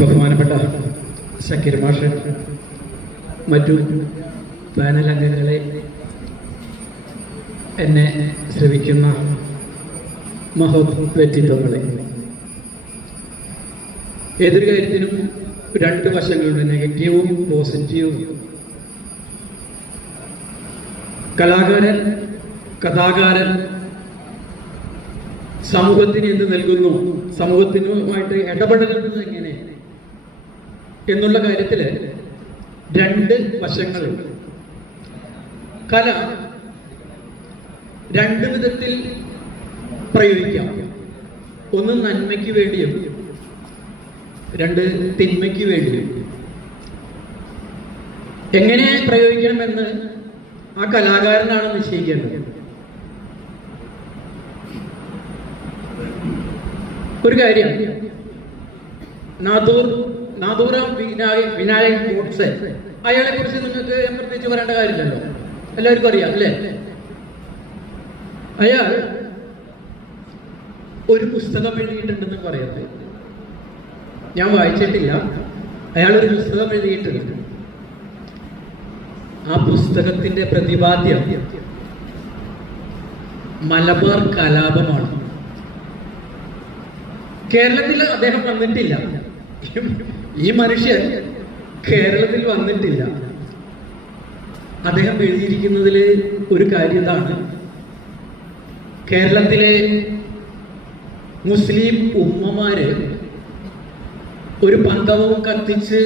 ബഹുമാനപ്പെട്ട ഷക്കീർ മാഷ്, മറ്റു പാനൽ അംഗങ്ങളെ, എന്നെ ശ്രവിക്കുന്ന മഹത് വ്യക്തിത്വങ്ങളെ, ഏതൊരു കാര്യത്തിനും രണ്ട് വശങ്ങളുണ്ട്, നെഗറ്റീവും പോസിറ്റീവും. കലാകാരൻ, കഥാകാരൻ സമൂഹത്തിന് എന്ത് നൽകുന്നു, സമൂഹത്തിനുമായിട്ട് ഇടപെടുന്നത് എങ്ങനെ എന്നുള്ള കാര്യത്തിൽ രണ്ട് വശങ്ങളുണ്ട്. കല രണ്ട് വിധത്തിൽ പ്രയോഗിക്കാം. ഒന്ന് നന്മയ്ക്ക് വേണ്ടിയും രണ്ട് തിന്മയ്ക്ക് വേണ്ടിയും. എങ്ങനെ പ്രയോഗിക്കണമെന്ന് ആ കലാകാരനാണ് നിശ്ചയിക്കേണ്ടത്. ഒരു കാര്യം, നാദൂറാം വിനായക് ഗോഡ്സെ, അയാളെ കുറിച്ച് നിങ്ങൾക്ക് പ്രത്യേകിച്ച് പറയേണ്ട കാര്യമില്ലല്ലോ, എല്ലാവർക്കും അറിയാം അല്ലേ? അയാൾ ഒരു പുസ്തകം എഴുതിയിട്ടുണ്ടെന്ന് പറയുന്നത് ഞാൻ വായിച്ചിട്ടില്ല. അയാൾ ഒരു പുസ്തകം എഴുതിയിട്ടുണ്ട്. ആ പുസ്തകത്തിന്റെ പ്രതിപാദ്യം മലബാർ കലാപമാണ്. കേരളത്തിൽ അദ്ദേഹം വന്നിട്ടില്ല. ഈ മനുഷ്യൻ കേരളത്തിൽ വന്നിട്ടില്ല. അദ്ദേഹം എഴുതിയിരിക്കുന്നതിൽ ഒരു കാര്യം ഇതാണ്: കേരളത്തിലെ മുസ്ലിം ഉമ്മമാര് ഒരു പന്തവും കത്തിച്ച്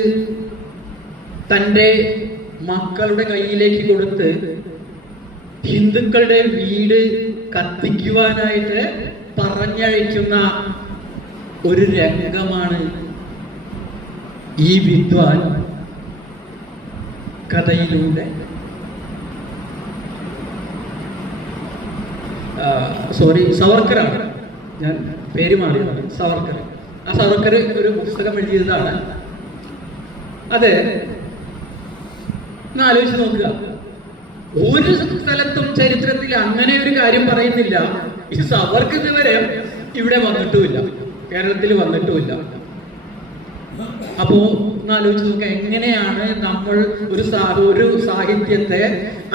തൻ്റെ മക്കളുടെ കയ്യിലേക്ക് കൊടുത്ത് ഹിന്ദുക്കളുടെ വീട് കത്തിക്കുവാനായിട്ട് പറഞ്ഞയക്കുന്ന ഒരു രംഗമാണ് ഈ വിദ്വാൻ കഥയിലൂടെ സവർക്കറാണ്, ഞാൻ പേര് മാറിയതാണ്, സവർക്കർ. ആ സവർക്കർ ഒരു പുസ്തകം എഴുതിയതാണ്. അത് ഒന്ന് ആലോചിച്ച് നോക്കുക. ഒരു സ്ഥലത്തും ചരിത്രത്തിൽ അങ്ങനെ ഒരു കാര്യം പറയുന്നില്ല. ഈ സവർക്കർ ഇതുവരെ ഇവിടെ വന്നിട്ടുമില്ല, കേരളത്തിൽ വന്നിട്ടുമില്ല. അപ്പോ ഒന്ന് ആലോചിച്ച് നോക്കുക, എങ്ങനെയാണ് നമ്മൾ ഒരു സാഹിത്യത്തെ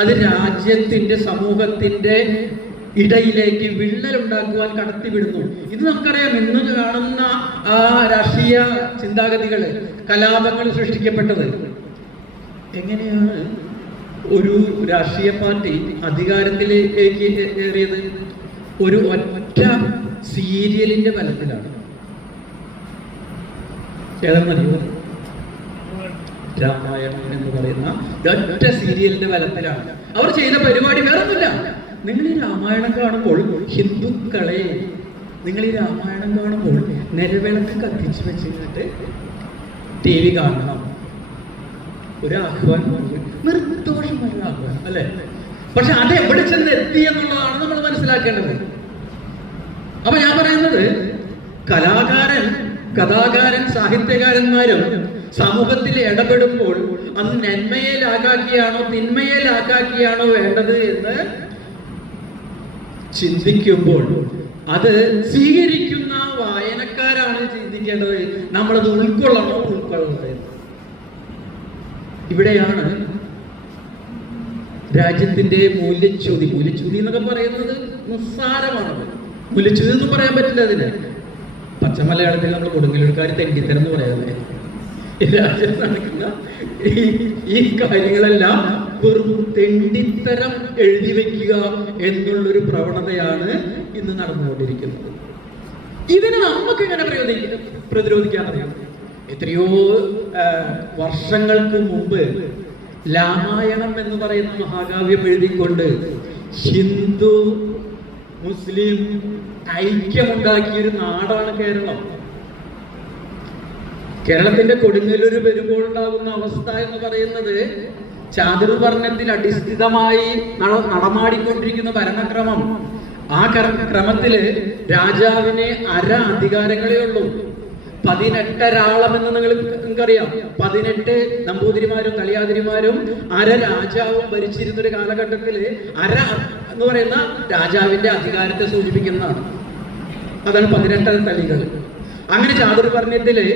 അത് രാജ്യത്തിന്റെ സമൂഹത്തിന്റെ ഇടയിലേക്ക് വിള്ളലുണ്ടാക്കുവാൻ കടത്തിവിടുന്നു. ഇത് നമുക്കറിയാം. ഇന്ന് കാണുന്ന ആ രാഷ്ട്രീയ ചിന്താഗതികള്, കലാപങ്ങൾ സൃഷ്ടിക്കപ്പെട്ടത് എങ്ങനെയാണ്? ഒരു രാഷ്ട്രീയ പാർട്ടി അധികാരത്തിലേക്ക് ഏറിയത് ഒരു ഒറ്റ സീരിയലിന്റെ ബലത്തിലാണ്. ഏതെന്നറിയോ? രാമായണം എന്ന് പറയുന്ന ഒറ്റ സീരിയലിന്റെ ബലത്തിലാണ് അവർ ചെയ്ത പരിപാടി. വേറൊന്നുമില്ല. നിങ്ങൾ ഈ രാമായണം കാണുമ്പോൾ ഹിന്ദുക്കളെ, നിങ്ങൾ ഈ രാമായണം കാണുമ്പോൾ നിലവിളക്ക് കത്തിച്ചു വെച്ചിട്ട് ടി വി കാണണം. ഒരു ആഹ്വാനം, നിർദോഷമായ ആഹ്വാനം അല്ലെ? പക്ഷെ അത് എവിടെ ചെന്ന് എത്തി എന്നുള്ളതാണ് നമ്മൾ മനസ്സിലാക്കേണ്ടത്. അപ്പൊ ഞാൻ പറയുന്നത്, കഥാകാരൻ, സാഹിത്യകാരന്മാരും സമൂഹത്തിൽ ഇടപെടുമ്പോൾ അത് നന്മയെ ലാക്കാക്കിയാണോ തിന്മയെ ലാക്കാക്കിയാണോ വേണ്ടത് എന്ന് ചിന്തിക്കുമ്പോൾ അത് സ്വീകരിക്കുന്ന വായനക്കാരാണ് ചിന്തിക്കേണ്ടത്. നമ്മളത് ഉൾക്കൊള്ളണോ ഉൾക്കൊള്ളണത്. ഇവിടെയാണ് രാജ്യത്തിന്റെ മൂല്യച്യുതി എന്നൊക്കെ പറയുന്നത് നിസ്സാരമാണത്. മൂല്യച്യുതി എന്ന് പറയാൻ പറ്റില്ല. അതിന് പച്ചമലയാളത്തിൽ നമ്മൾ കൊടുങ്ങല്ലൂർക്കാർ തെണ്ടിത്തരം എന്ന് പറയുന്നത്. രാജ്യത്ത് നടക്കുന്ന ഈ കാര്യങ്ങളെല്ലാം വെറും തെണ്ടിത്തരം എഴുതി വെക്കുക എന്നുള്ളൊരു പ്രവണതയാണ് ഇന്ന് നടന്നുകൊണ്ടിരിക്കുന്നത്. ഇതിനെ നമുക്ക് എങ്ങനെ പ്രതിരോധിക്കാൻ അറിയാം? എത്രയോ വർഷങ്ങൾക്ക് മുമ്പ് രാമായണം എന്ന് പറയുന്ന മഹാകാവ്യം എഴുതിക്കൊണ്ട് ഹിന്ദു മുസ്ലിം ഐക്യമുണ്ടാക്കിയൊരു നാടാണ് കേരളം. കേരളത്തിന്റെ കൊടുങ്ങല്ലൂർ വരുമ്പോൾ ഉണ്ടാകുന്ന അവസ്ഥ എന്ന് പറയുന്നത് ചാതുർവർണ്ണത്തിൽ അടിസ്ഥിതമായി നടമാടിക്കൊണ്ടിരിക്കുന്ന ഭരണക്രമം. ആ ക്രമത്തില് രാജാവിന് അധികാരങ്ങളേ ഉള്ളൂ. 18 രാളമെന്ന് നിങ്ങൾക്കറിയാം. 18 നമ്പൂതിരിമാരും തളിയാതിരിമാരും രാജാവും ഭരിച്ചിരുന്നൊരു കാലഘട്ടത്തില് എന്ന് പറയുന്ന രാജാവിന്റെ അധികാരത്തെ സൂചിപ്പിക്കുന്നതാണ്. അതാണ് 18 തളികൾ. അങ്ങനെ ചാതുർവർണ്ണത്തില്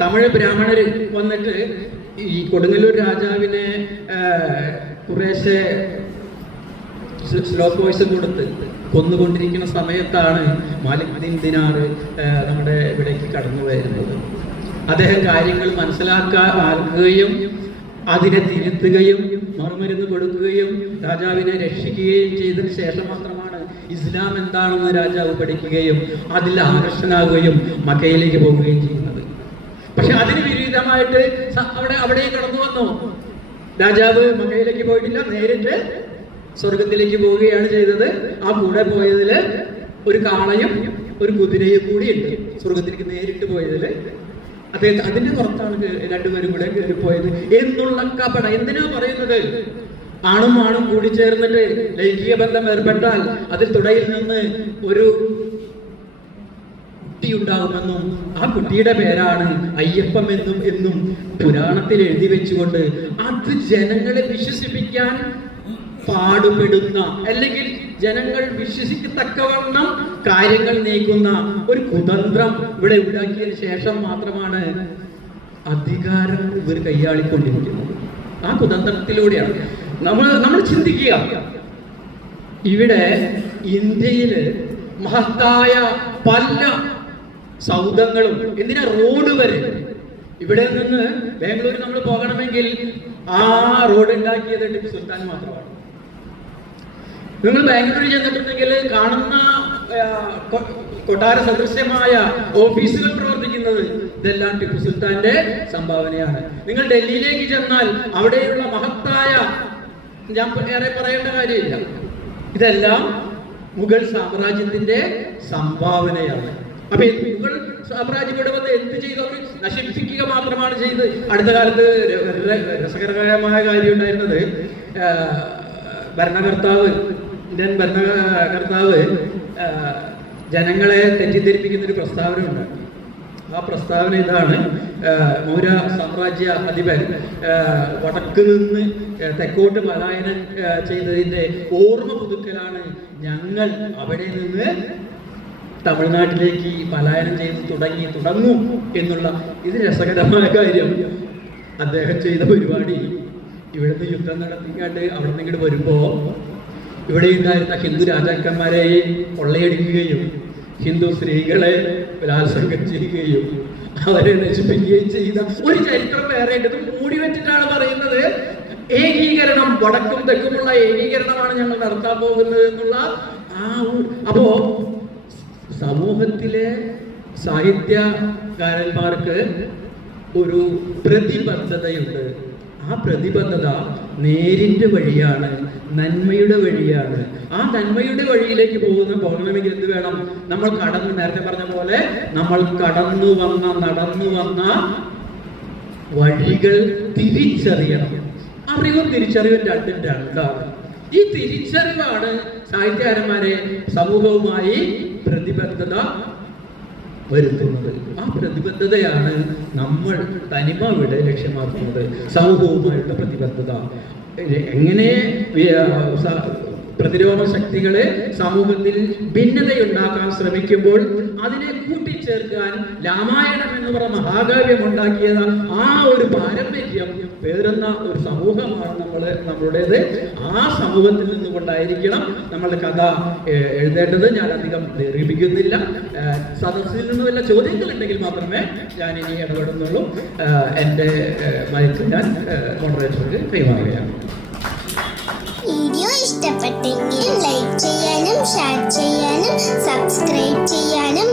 തമിഴ് ബ്രാഹ്മണർ വന്നിട്ട് ഈ കൊടുങ്ങല്ലൂർ രാജാവിനെ കുറേശ്ശെ സ്ലോ പോയിസൺ കൊടുത്ത് കൊന്നുകൊണ്ടിരിക്കുന്ന സമയത്താണ് മാലിക് ദിനാർ നമ്മുടെ ഇവിടേക്ക് കടന്നു വരുന്നത്. അദ്ദേഹം കാര്യങ്ങൾ മനസ്സിലാക്കുകയും അതിനെ തിരുത്തുകയും മറുമരുന്ന് കൊടുക്കുകയും രാജാവിനെ രക്ഷിക്കുകയും ചെയ്തതിന് ശേഷം മാത്രമാണ് ഇസ്ലാം എന്താണെന്ന് രാജാവ് പഠിക്കുകയും അതിൽ ആകർഷനാകുകയും മക്കയിലേക്ക് പോവുകയും ചെയ്യുന്നത്. പക്ഷെ അതിന് വിപരീതമായിട്ട് അവിടെ കടന്നു വന്നു. രാജാവ് മക്കയിലേക്ക് പോയിട്ടില്ല, നേരിട്ട് സ്വർഗത്തിലേക്ക് പോവുകയാണ് ചെയ്തത്. ആ കൂടെ പോയതില് ഒരു കാളയും ഒരു കുതിരയും കൂടി ഉണ്ട്. സ്വർഗത്തിലേക്ക് നേരിട്ട് പോയതില് അദ്ദേഹം അതിന്റെ പുറത്താണ് രണ്ടുപേരും കൂടെ കയറിപ്പോയത് എന്നുള്ള കപട. എന്തിനാ പറയുന്നത്? ആണും കൂടി ചേർന്നിട്ട് ലൈംഗിക ബന്ധം ഏർപ്പെട്ടാൽ അതിൽ തുടയിൽ നിന്ന് ഒരു കുട്ടി ഉണ്ടാകുമെന്നും ആ കുട്ടിയുടെ പേരാണ് അയ്യപ്പം എന്നും പുരാണത്തിൽ എഴുതി വെച്ചുകൊണ്ട് അത് ജനങ്ങളെ വിശ്വസിപ്പിക്കാൻ പാടുപെടുന്ന, അല്ലെങ്കിൽ ജനങ്ങൾ വിശ്വസിക്കത്തക്കവണ്ണം കാര്യങ്ങൾ നീക്കുന്ന ഒരു കുതന്ത്രം ഇവിടെ ഉണ്ടാക്കിയതിന് ശേഷം മാത്രമാണ് അധികാരം ഇവർ കൈയാളിക്കൊണ്ടിരിക്കുന്നത്. ആ കുതന്ത്രത്തിലൂടെയാണ് നമ്മൾ ചിന്തിക്കുക. ഇവിടെ ഇന്ത്യയില് മഹത്തായ പല സൗധങ്ങളും, എന്തിനാ റോഡ് വരെ, ഇവിടെ നിന്ന് ബാംഗ്ലൂർ നമ്മൾ പോകണമെങ്കിൽ ആ റോഡ് ഉണ്ടാക്കിയത് ടിപ്പു സുൽത്താൻ മാത്രമാണ്. നിങ്ങൾ ബാംഗ്ലൂരിൽ ചെന്നിട്ടുണ്ടെങ്കിൽ കാണുന്ന കൊട്ടാര സദൃശ്യമായ ഓഫീസുകൾ പ്രവർത്തിക്കുന്നത് ഇതെല്ലാം ടിപ്പു സുൽത്താന്റെ സംഭാവനയാണ്. നിങ്ങൾ ഡൽഹിയിലേക്ക് ചെന്നാൽ അവിടെയുള്ള മഹത്തായ, ഞാൻ ഏറെ പറയേണ്ട കാര്യമില്ല, ഇതെല്ലാം മുഗൾ സാമ്രാജ്യത്തിന്റെ സംഭാവനയാണ്. അപ്പൊ മുഗൾ സാമ്രാജ്യം ഇവിടെ വന്ന് എന്ത് ചെയ്തു? അവർ നശിപ്പിക്കുക മാത്രമാണ് ചെയ്ത്. അടുത്ത കാലത്ത് രസകരമായ കാര്യം ഉണ്ടായിരുന്നത്, ഇന്ത്യൻ ഭരണകർത്താവ് ജനങ്ങളെ തെറ്റിദ്ധരിപ്പിക്കുന്ന ഒരു പ്രസ്താവന ഉണ്ടാക്കി. ആ പ്രസ്താവന ഇതാണ്: മൗര്യ സാമ്രാജ്യ അധിപൻ വടക്ക് നിന്ന് തെക്കോട്ട് പലായനം ചെയ്തതിന്റെ ഓർമ്മ പുതുക്കലാണ് ഞങ്ങൾ അവിടെ നിന്ന് തമിഴ്നാട്ടിലേക്ക് പലായനം ചെയ്ത് തുടങ്ങും എന്നുള്ള. ഇത് രസകരമായ കാര്യം. അദ്ദേഹം ചെയ്ത പരിപാടി, ഇവിടുന്ന് യുദ്ധം നടത്തിക്കാണ്ട് അവിടെ നിന്ന് ഇങ്ങോട്ട് വരുമ്പോ ഇവിടെ ഉണ്ടായിരുന്ന ഹിന്ദു രാജാക്കന്മാരെയും കൊള്ളയടിക്കുകയും ഹിന്ദു സ്ത്രീകളെ ബലാത്സംഗം ചെയ്യുകയും അവരെ നശിപ്പിക്കുകയും ചെയ്ത ഒരു ചരിത്രം വേറെ ഉണ്ട്. ഇത് മൂടി വെച്ചിട്ടാണ് പറയുന്നത്. ഏകീകരണം, വടക്കും തെക്കുമുള്ള ഏകീകരണമാണ് ഞങ്ങൾ നടത്താൻ പോകുന്നത് എന്നുള്ള അപ്പോ സമൂഹത്തിലെ സാഹിത്യകാരന്മാർക്ക് ഒരു പ്രതിബദ്ധതയുണ്ട്. ആ പ്രതിബദ്ധത നേരിന്റെ വഴിയാണ്, നന്മയുടെ വഴിയാണ്. ആ നന്മയുടെ വഴിയിലേക്ക് പോകണമെങ്കിൽ എന്ത് വേണം? നമ്മൾ നേരത്തെ പറഞ്ഞ പോലെ നമ്മൾ നടന്നു വന്ന വഴികൾ തിരിച്ചറിയണം. അറിവും തിരിച്ചറിവും രണ്ടാണ്. ഈ തിരിച്ചറിവാണ് സാഹിത്യകാരന്മാരെ സമൂഹവുമായി പ്രതിബദ്ധത വരുത്തുന്നത്. ആ പ്രതിബദ്ധതയാണ് നമ്മൾ തനിമ ഇവിടെ ലക്ഷ്യമാക്കുന്നത്. സമൂഹവുമായുള്ള പ്രതിബദ്ധത എങ്ങനെ പ്രതിരോധ ശക്തികളെ സമൂഹത്തിൽ ഭിന്നതയുണ്ടാക്കാൻ ശ്രമിക്കുമ്പോൾ അതിനെ കൂട്ടിച്ചേർക്കാൻ രാമായണം എന്ന് പറഞ്ഞ മഹാകാവ്യം ഉണ്ടാക്കിയത് ആ ഒരു പാരമ്പര്യം പേറുന്ന ഒരു സമൂഹമാണ് നമ്മളുടേത്. ആ സമൂഹത്തിൽ നിന്നുകൊണ്ടായിരിക്കണം നമ്മളുടെ കഥ എഴുതേണ്ടത്. ഞാൻ അധികം ദീർഘിപ്പിക്കുന്നില്ല. സദസ്സിൽ നിന്ന് വല്ല ചോദ്യങ്ങളുണ്ടെങ്കിൽ മാത്രമേ ഞാൻ ഇനി ഇടപെടുന്നുള്ളൂ. എൻ്റെ മൈക്ക് ഞാൻ മോഡറേറ്റർക്ക് കൈമാറുകയാണ്. വീഡിയോ ഇഷ്ടപ്പെട്ടെങ്കിൽ ലൈക്ക് ചെയ്യാനും ഷെയർ ചെയ്യാനും സബ്സ്ക്രൈബ് ചെയ്യാനും